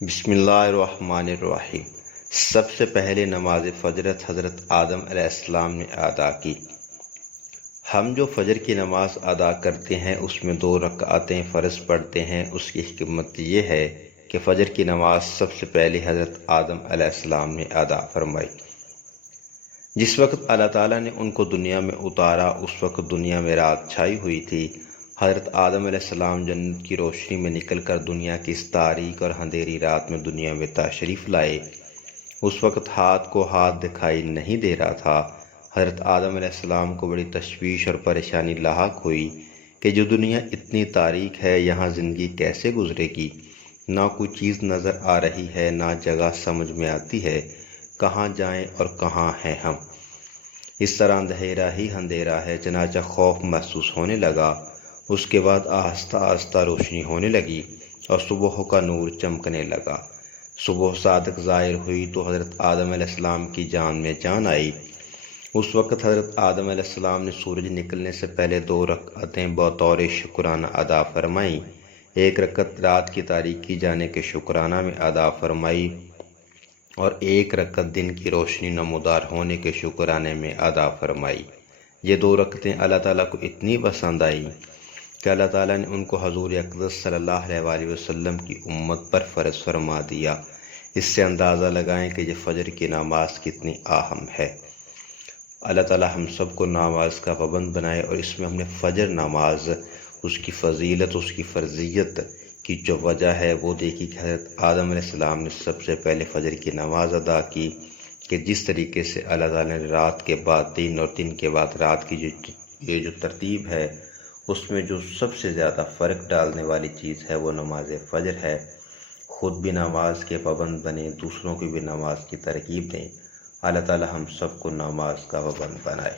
بسم اللہ الرحمن الرحیم۔ سب سے پہلے نماز فجر حضرت آدم علیہ السلام نے ادا کی۔ ہم جو فجر کی نماز ادا کرتے ہیں اس میں 2 رکعتیں فرض پڑھتے ہیں۔ اس کی حکمت یہ ہے کہ فجر کی نماز سب سے پہلے حضرت آدم علیہ السلام نے ادا فرمائی۔ جس وقت اللہ تعالیٰ نے ان کو دنیا میں اتارا اس وقت دنیا میں رات چھائی ہوئی تھی۔ حضرت آدم علیہ السلام جنت کی روشنی میں نکل کر دنیا کی اس تاریک اور اندھیری رات میں دنیا میں تشریف لائے۔ اس وقت ہاتھ کو ہاتھ دکھائی نہیں دے رہا تھا۔ حضرت آدم علیہ السلام کو بڑی تشویش اور پریشانی لاحق ہوئی کہ جو دنیا اتنی تاریک ہے یہاں زندگی کیسے گزرے گی۔ نہ کوئی چیز نظر آ رہی ہے، نہ جگہ سمجھ میں آتی ہے، کہاں جائیں اور کہاں ہیں ہم۔ اس طرح اندھیرا ہی اندھیرا ہے۔ چنانچہ خوف محسوس ہونے لگا۔ اس کے بعد آہستہ آہستہ روشنی ہونے لگی اور صبح کا نور چمکنے لگا۔ صبح صادق ظاہر ہوئی تو حضرت آدم علیہ السلام کی جان میں جان آئی۔ اس وقت حضرت آدم علیہ السلام نے سورج نکلنے سے پہلے 2 رکعتیں بطور شکرانہ ادا فرمائیں۔ 1 رکعت رات کی تاریکی جانے کے شکرانہ میں ادا فرمائی اور 1 رکعت دن کی روشنی نمودار ہونے کے شکرانے میں ادا فرمائی۔ یہ 2 رکعتیں اللہ تعالیٰ کو اتنی پسند آئیں کہ اللہ تعالیٰ نے ان کو حضور اقدس صلی اللہ علیہ وآلہ وسلم کی امت پر فرض فرما دیا۔ اس سے اندازہ لگائیں کہ یہ فجر کی نماز کتنی اہم ہے۔ اللہ تعالیٰ ہم سب کو نماز کا پابند بنائے اور اس میں ہم نے فجر نماز، اس کی فضیلت، اس کی فرضیت کی جو وجہ ہے وہ دیکھی کہ حضرت آدم علیہ السلام نے سب سے پہلے فجر کی نماز ادا کی، کہ جس طریقے سے اللہ تعالیٰ نے رات کے بعد دن اور دن کے بعد رات کی یہ جو ترتیب ہے اس میں جو سب سے زیادہ فرق ڈالنے والی چیز ہے وہ نماز فجر ہے۔ خود بھی نماز کے پابند بنیں، دوسروں کو بھی نماز کی ترغیب دیں۔ اللہ تعالی ہم سب کو نماز کا پابند بنائے۔